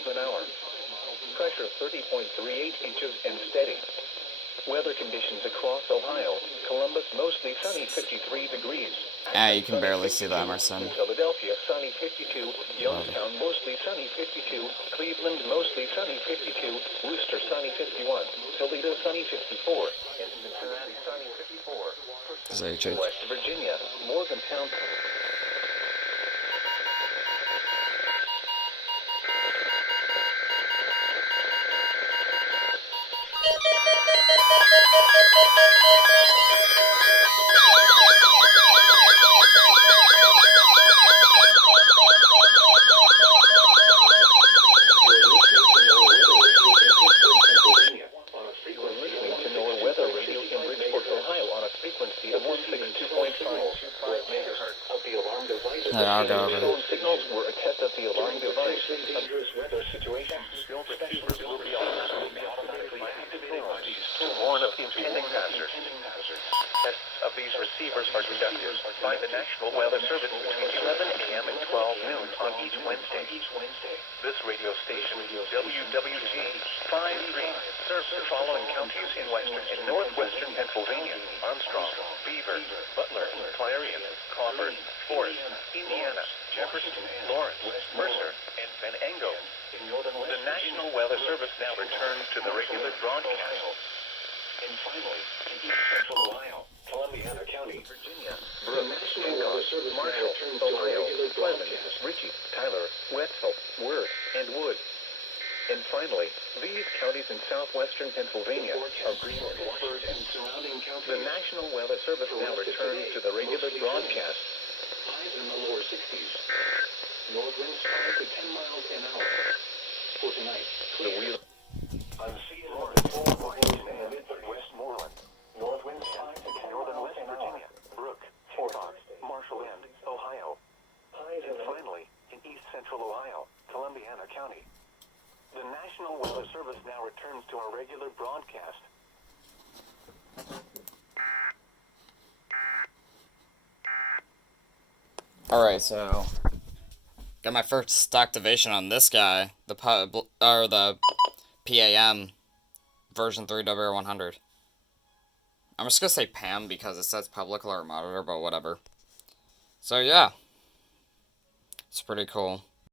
miles an hour. Pressure 30.38 inches and steady. Weather conditions across Ohio. Columbus, mostly sunny, 53 degrees. You can barely see the Emerson. Philadelphia, sunny, 52. Youngstown, mostly sunny, 52. Cleveland, mostly sunny, 52. Worcester, sunny, 51. Toledo, sunny, 54. And Cincinnati, sunny, 54. West Virginia, Morgantown. I'll go over it. Signals were a test of the alarm device. Dangerous weather situations. Receivers will be automatically activated to warn of impending hazards. Tests of these receivers are conducted by the National Weather Service between 11 a.m. and 12 noon on each Wednesday. This radio station, WWG53, serves the following counties in western and northwestern Pennsylvania: Armstrong, Beaver, Butler, Clarion, Crawford, Forest, Indiana, Jefferson, Lawrence, Mercer, and Venango. The National Weather Service now returns to the regular broadcast. And finally, in East Central Ohio, Columbiana County, Virginia, the National Weather Service Marshall, Ohio, Pleasant, Ritchie, Tyler, Wetzel, Worth, and Wood. And finally, these counties in southwestern Pennsylvania are Greenland, and surrounding counties. The National Weather Service now returns to the regular broadcast. Highs in the lower 60s. North winds 5 to 10 miles an hour. For tonight, the wheel. Unseen Lawrence, Westmoreland. North winds 5 to 10 northern West Virginia. Brooke, Hancock, Marshall End, Ohio. Highs and finally, in East Central Ohio, Columbiana County. The National Weather Service now returns to our regular broadcast. Alright, so got my first activation on this guy, the PAM version 3 W100. I'm just gonna say PAM because it says public alert monitor, but whatever. So yeah, it's pretty cool.